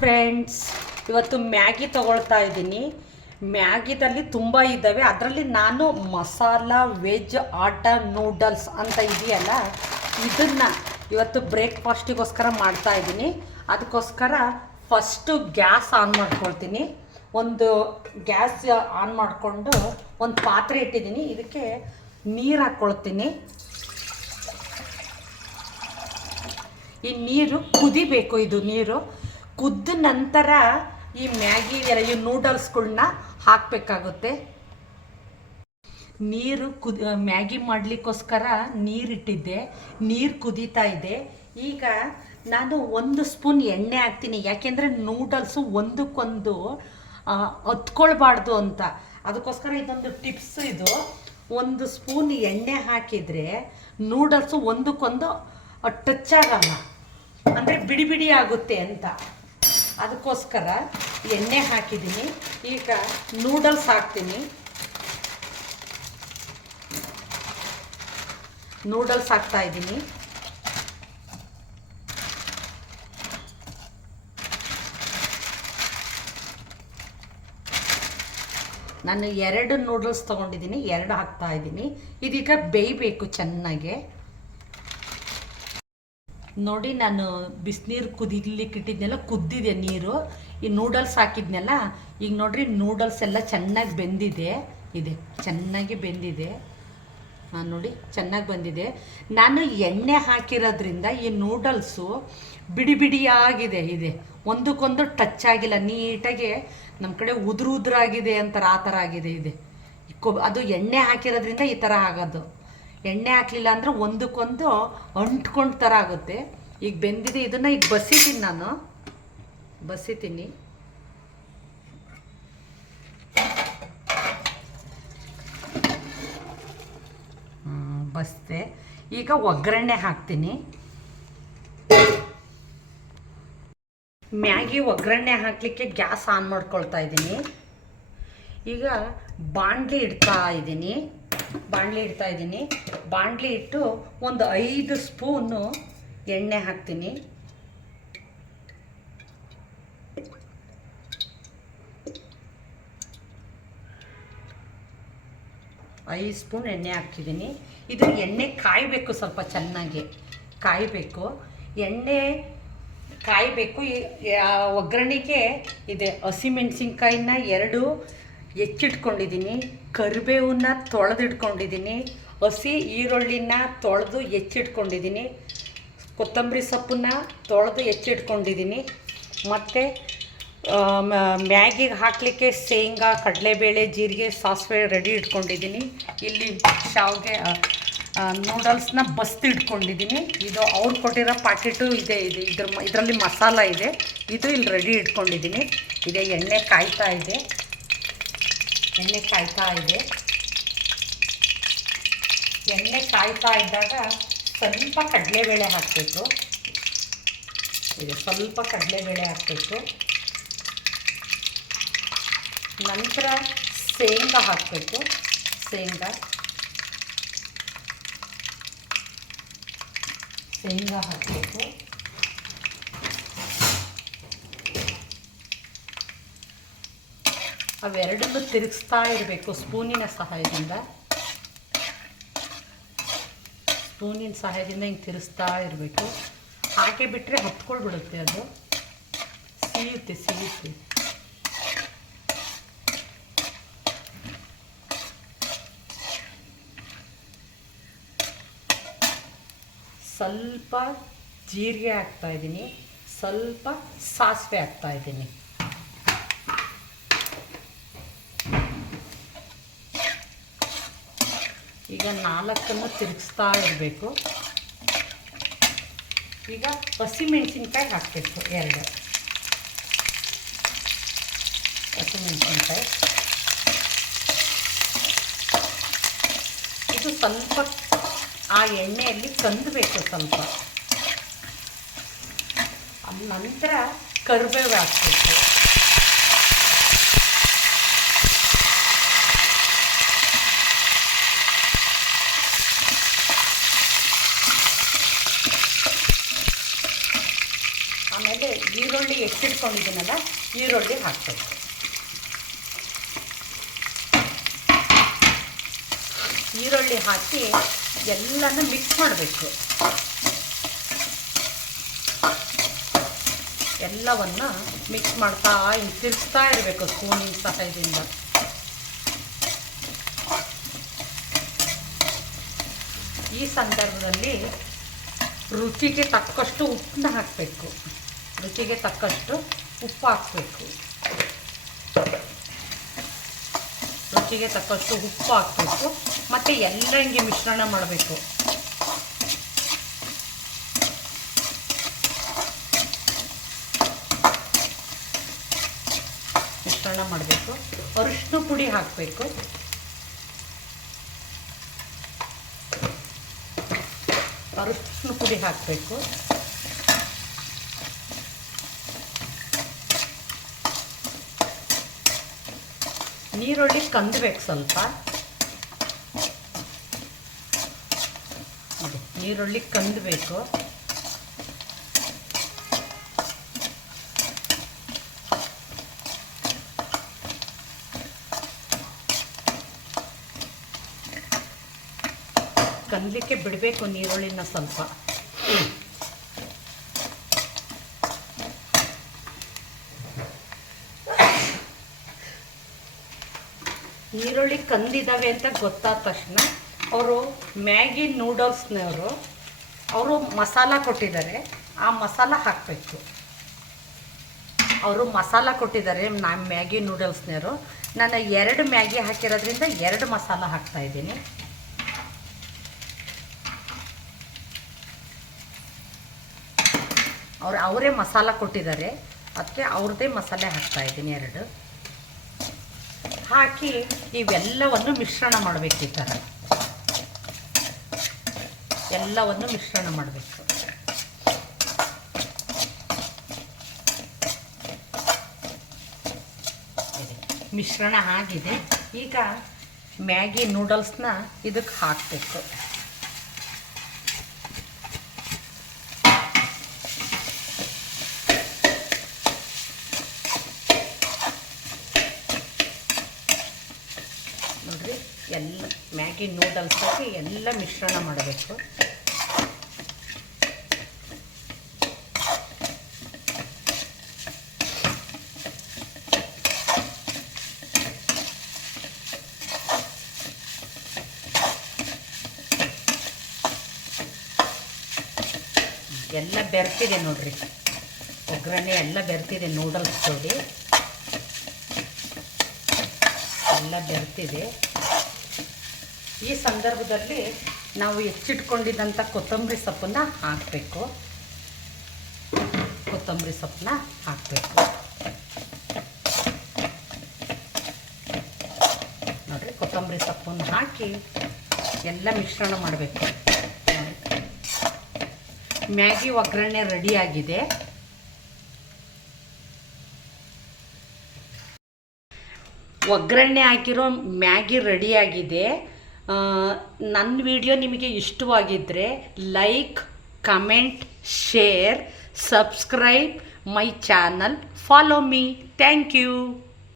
Friends, ಇವತ್ತು Maggi ತಗೊಳ್ತಾ ಇದ್ದೀನಿ. ಮ್ಯಾಗಿದಲ್ಲಿ ತುಂಬ ಇದ್ದಾವೆ. ಅದರಲ್ಲಿ ನಾನು ಮಸಾಲ ವೆಜ್ ಆಟ ನೂಡಲ್ಸ್ ಅಂತ ಇದೆಯಲ್ಲ, ಇದನ್ನು ಇವತ್ತು ಬ್ರೇಕ್ಫಾಸ್ಟಿಗೋಸ್ಕರ ಮಾಡ್ತಾ ಇದ್ದೀನಿ. ಅದಕ್ಕೋಸ್ಕರ ಫಸ್ಟು ಗ್ಯಾಸ್ ಆನ್ ಮಾಡ್ಕೊಳ್ತೀನಿ. ಒಂದು ಗ್ಯಾಸ್ ಆನ್ ಮಾಡಿಕೊಂಡು ಒಂದು ಪಾತ್ರೆ ಇಟ್ಟಿದ್ದೀನಿ. ಇದಕ್ಕೆ ನೀರು ಹಾಕ್ಕೊಳ್ತೀನಿ. ಈ ನೀರು ಕುದಿಬೇಕು. ಇದು ನೀರು ಕುದ್ದ ನಂತರ ಈ ಮ್ಯಾಗಿ ಈ ನೂಡಲ್ಸ್ಗಳನ್ನ ಹಾಕಬೇಕಾಗುತ್ತೆ. ನೀರು ಮ್ಯಾಗಿ ಮಾಡಲಿಕ್ಕೋಸ್ಕರ ನೀರಿಟ್ಟಿದ್ದೆ. ನೀರು ಕುದೀತಾ ಇದೆ. ಈಗ ನಾನು 1 ಸ್ಪೂನ್ ಎಣ್ಣೆ ಹಾಕ್ತೀನಿ. ಯಾಕೆಂದರೆ ನೂಡಲ್ಸು ಒಂದಕ್ಕೊಂದು ಹತ್ಕೊಳ್ಬಾರ್ದು ಅಂತ. ಅದಕ್ಕೋಸ್ಕರ ಇದೊಂದು ಟಿಪ್ಸ್ ಇದು. 1 ಸ್ಪೂನ್ ಎಣ್ಣೆ ಹಾಕಿದರೆ ನೂಡಲ್ಸು ಒಂದಕ್ಕೊಂದು ಟಚ್ ಆಗಲ್ಲ, ಅಂದರೆ ಬಿಡಿ ಬಿಡಿ ಆಗುತ್ತೆ ಅಂತ. ಅದಕ್ಕೋಸ್ಕರ ಎಣ್ಣೆ ಹಾಕಿದ್ದೀನಿ. ಈಗ ನೂಡಲ್ಸ್ ಹಾಕ್ತೀನಿ. ನೂಡಲ್ಸ್ ಹಾಕ್ತಾ ಇದ್ದೀನಿ. ನಾನು 2 ನೂಡಲ್ಸ್ ತೊಗೊಂಡಿದ್ದೀನಿ, 2 ಹಾಕ್ತಾ ಇದ್ದೀನಿ. ಇದೀಗ ಬೇಯಬೇಕು ಚೆನ್ನಾಗೆ. ನೋಡಿ, ನಾನು ಬಿಸಿನೀರು ಕುದಿಲಿಕ್ಕೆ ಇಟ್ಟಿದ್ನೆಲ್ಲ ಕುದ್ದಿದೆ ನೀರು. ಈ ನೂಡಲ್ಸ್ ಹಾಕಿದ್ನೆಲ್ಲ ಈಗ ನೋಡ್ರಿ, ನೂಡಲ್ಸ್ ಎಲ್ಲ ಚೆನ್ನಾಗಿ ಬೆಂದಿದೆ. ಚೆನ್ನಾಗಿ ಬೆಂದಿದೆ. ನೋಡಿ, ಚೆನ್ನಾಗಿ ಬಂದಿದೆ. ನಾನು ಎಣ್ಣೆ ಹಾಕಿರೋದ್ರಿಂದ ಈ ನೂಡಲ್ಸು ಬಿಡಿ ಬಿಡಿಯಾಗಿದೆ. ಒಂದಕ್ಕೊಂದು ಟಚ್ ಆಗಿಲ್ಲ. ನೀಟಾಗಿ ನಮ್ಮ ಕಡೆ ಉದುರಾಗಿದೆ ಅಂತಾರೆ, ಆ ಥರ ಆಗಿದೆ. ಅದು ಎಣ್ಣೆ ಹಾಕಿರೋದ್ರಿಂದ ಈ ಥರ ಆಗೋದು. ಎಣ್ಣೆ ಹಾಕಲಿಲ್ಲ ಅಂದರೆ ಒಂದಕ್ಕೊಂದು ಅಂಟ್ಕೊಂಡು ಥರ ಆಗುತ್ತೆ. ಈಗ ಬೆಂದಿದೆ. ಇದನ್ನು ಈಗ ಬಸಿತೀನಿ. ಬಸ್ತೆ. ಈಗ ಒಗ್ಗರಣೆ ಹಾಕ್ತೀನಿ. ಮ್ಯಾಗಿ ಒಗ್ಗರಣೆ ಹಾಕಲಿಕ್ಕೆ ಗ್ಯಾಸ್ ಆನ್ ಮಾಡ್ಕೊಳ್ತಾ ಇದ್ದೀನಿ. ಈಗ ಬಾಣಲಿ ಇಡ್ತಾ ಇದ್ದೀನಿ. ಬಾಣಲಿ ಇಟ್ಟು ಒಂದು 5 ಸ್ಪೂನು ಎಣ್ಣೆ ಹಾಕ್ತೀನಿ. ಸ್ಪೂನ್ ಎಣ್ಣೆ ಹಾಕಿದ್ದೀನಿ. ಇದು ಎಣ್ಣೆ ಕಾಯಬೇಕು, ಸ್ವಲ್ಪ ಚೆನ್ನಾಗಿ ಕಾಯಬೇಕು. ಎಣ್ಣೆ ಕಾಯಬೇಕು. ಒಗ್ಗರಣೆಗೆ ಹಸಿಮೆಣಸಿನ್ಕಾಯಿನ 2 ಹೆಚ್ಚಿಟ್ಕೊಂಡಿದ್ದೀನಿ. ಕರಿಬೇವನ್ನ ತೊಳೆದಿಟ್ಕೊಂಡಿದ್ದೀನಿ. ಹಸಿ ಈರುಳ್ಳಿನ ತೊಳೆದು ಹೆಚ್ಚಿಟ್ಕೊಂಡಿದ್ದೀನಿ. ಕೊತ್ತಂಬರಿ ಸೊಪ್ಪನ್ನ ತೊಳೆದು ಹೆಚ್ಚಿಟ್ಕೊಂಡಿದ್ದೀನಿ. ಮತ್ತು ಮ್ಯಾಗಿಗೆ ಹಾಕಲಿಕ್ಕೆ ಶೇಂಗಾ, ಕಡಲೆಬೇಳೆ, ಜೀರಿಗೆ, ಸಾಸಿವೆ ರೆಡಿ ಇಟ್ಕೊಂಡಿದ್ದೀನಿ. ಇಲ್ಲಿ ಶಾವಿಗೆ ನೂಡಲ್ಸ್ನ ಬಸ್ತಿಟ್ಕೊಂಡಿದ್ದೀನಿ. ಇದು ಅವ್ರು ಕೊಟ್ಟಿರೋ ಪ್ಯಾಕೆಟು ಇದೆ. ಇದರಲ್ಲಿ ಮಸಾಲ ಇದೆ. ಇದು ಇಲ್ಲಿ ರೆಡಿ ಇಟ್ಕೊಂಡಿದ್ದೀನಿ. ಎಣ್ಣೆ ಕಾಯ್ತಾ ಇದೆ. ಎಣ್ಣೆ ಕಾಯ್ತಾ ಇದ್ದಾಗ ಸ್ವಲ್ಪ ಕಡಲೆಬೇಳೆ ಹಾಕಬೇಕು. ನಂತರ ಶೇಂಗಾ ಹಾಕಬೇಕು. ಶೇಂಗಾ ಹಾಕಬೇಕು. ಅವೆರಡನ್ನು ತಿರುಗಿಸ್ತಾ ಇರಬೇಕು ಸ್ಪೂನಿನ ಸಹಾಯದಿಂದ. ಹಿಂಗೆ ತಿರುಗಿಸ್ತಾ ಇರಬೇಕು. ಹಾಗೆ ಬಿಟ್ಟರೆ ಹತ್ಕೊಳ್ಬಿಡುತ್ತೆ. ಅದು ಸಿಹಿಯುತ್ತೆ. ಸ್ವಲ್ಪ ಜೀರಿಗೆ ಹಾಕ್ತಾಯಿದ್ದೀನಿ. ಸ್ವಲ್ಪ ಸಾಸಿವೆ ಹಾಕ್ತಾಯಿದ್ದೀನಿ. ಈಗ 4 ತಿರುಗಿಸ್ತಾ ಇರಬೇಕು. ಈಗ ಹಸಿಮೆಣಸಿನ್ಕಾಯಿ ಹಾಕಬೇಕು. 2 ಹಸಿಮೆಣಸಿನ್ಕಾಯಿ. ಇದು ಸ್ವಲ್ಪ ಆ ಎಣ್ಣೆಯಲ್ಲಿ ಕಂದಬೇಕು ಸ್ವಲ್ಪ. ನಂತರ ಕರಿಬೇವು ಹಾಕಬೇಕು. ಆಮೇಲೆ ಈರುಳ್ಳಿ ಹೆಚ್ಚಿಟ್ಕೊಂಡಿದ್ದೀನಲ್ಲ, ಈರುಳ್ಳಿ ಹಾಕಬೇಕು. ಈರುಳ್ಳಿ ಹಾಕಿ ಎಲ್ಲನೂ ಮಿಕ್ಸ್ ಮಾಡಬೇಕು. ಎಲ್ಲವನ್ನು ಮಿಕ್ಸ್ ಮಾಡ್ತಾ ತಿರ್ಸ್ತಾ ಇರಬೇಕು ಸ್ಪೂನಿನ ಸಹಾಯದಿಂದ. ಈ ಸಂದರ್ಭದಲ್ಲಿ ರುಚಿಗೆ ತಕ್ಕಷ್ಟು ಉಪ್ಪನ್ನ ಹಾಕಬೇಕು. ರುಚಿಗೆ ತಕ್ಕಷ್ಟು ಉಪ್ಪು ಹಾಕಬೇಕು. ರುಚಿಗೆ ತಕ್ಕಷ್ಟು ಉಪ್ಪು ಹಾಕಬೇಕು. ಮತ್ತು ಎಲ್ಲ ಹಿಂಗೆ ಮಿಶ್ರಣ ಮಾಡಬೇಕು. ಮಿಶ್ರಣ ಮಾಡಬೇಕು. ಅರಿಶಿನ ಪುಡಿ ಹಾಕಬೇಕು. ಅರಿಶಿನ ಪುಡಿ ಹಾಕಬೇಕು. ನೀರುಳ್ಳಿ ಕಂದಬೇಕು ಸ್ವಲ್ಪ. ನೀರುಳ್ಳಿ ಕಂದಬೇಕು. ಕಂದಲಿಕ್ಕೆ ಬಿಡಬೇಕು ನೀರುಳ್ಳಿನ ಸ್ವಲ್ಪ. ಈರುಳ್ಳಿ ಕಂದಿದ್ದಾವೆ ಅಂತ ಗೊತ್ತಾದ ತಕ್ಷಣ ಅವರು ಮ್ಯಾಗಿ ನೂಡಲ್ಸ್ನವರು ಅವರು ಮಸಾಲ ಕೊಟ್ಟಿದ್ದಾರೆ, ಆ ಮಸಾಲ ಹಾಕಬೇಕು. ಅವರು ಮಸಾಲ ಕೊಟ್ಟಿದ್ದಾರೆ ಮ್ಯಾಗಿ ನೂಡಲ್ಸ್ನವರು. ನಾನು 2 ಮ್ಯಾಗಿ ಹಾಕಿರೋದ್ರಿಂದ 2 ಮಸಾಲ ಹಾಕ್ತಾಯಿದ್ದೀನಿ. ಅವರೇ ಮಸಾಲ ಕೊಟ್ಟಿದ್ದಾರೆ, ಅದಕ್ಕೆ ಅವ್ರದ್ದೇ ಮಸಾಲೆ ಹಾಕ್ತಾಯಿದ್ದೀನಿ 2 ಹಾಕಿ ಇವೆಲ್ಲವನ್ನು ಮಿಶ್ರಣ ಮಾಡಬೇಕು. ಈ ಥರ ಎಲ್ಲವನ್ನು ಮಿಶ್ರಣ ಮಾಡಬೇಕು. ಮಿಶ್ರಣ ಆಗಿದೆ. ಈಗ ಮ್ಯಾಗಿ ನೂಡಲ್ಸ್ನ ಇದಕ್ಕೆ ಹಾಕಬೇಕು. ನೋಡ್ರಿ, ಎಲ್ಲ ಮ್ಯಾಗಿ ನೂಡಲ್ಸ್ ಹಾಕಿ ಎಲ್ಲ ಮಿಶ್ರಣ ಮಾಡಬೇಕು. ಎಲ್ಲ ಬೆರ್ತಿದೆ ನೋಡ್ರಿ, ಒಗ್ಗರಣೆ ಎಲ್ಲ ಬೆರ್ತಿದೆ. ನೂಡಲ್ಸ್ ಜೋಡಿ ಎಲ್ಲ ಬೆರ್ತಿದೆ. ಈ ಸಂದರ್ಭದಲ್ಲಿ ನಾವು ಹೆಚ್ಚಿಟ್ಕೊಂಡಿದ್ದಂಥ ಕೊತ್ತಂಬರಿ ಸೊಪ್ಪನ್ನ ಹಾಕಬೇಕು. ಕೊತ್ತಂಬರಿ ಸೊಪ್ಪನ್ನ ಹಾಕಬೇಕು. ನೋಡಿರಿ, ಕೊತ್ತಂಬರಿ ಸೊಪ್ಪನ್ನು ಹಾಕಿ ಎಲ್ಲ ಮಿಶ್ರಣ ಮಾಡಬೇಕು. ಮ್ಯಾಗಿ ಒಗ್ಗರಣೆ ರೆಡಿಯಾಗಿದೆ. ಒಗ್ಗರಣೆ ಹಾಕಿರೋ ಮ್ಯಾಗಿ ರೆಡಿಯಾಗಿದೆ. ನನ್ನ ವಿಡಿಯೋ ನಿಮಗೆ ಇಷ್ಟವಾಗಿದ್ದರೆ like, comment, share, subscribe my channel, follow me. Thank you.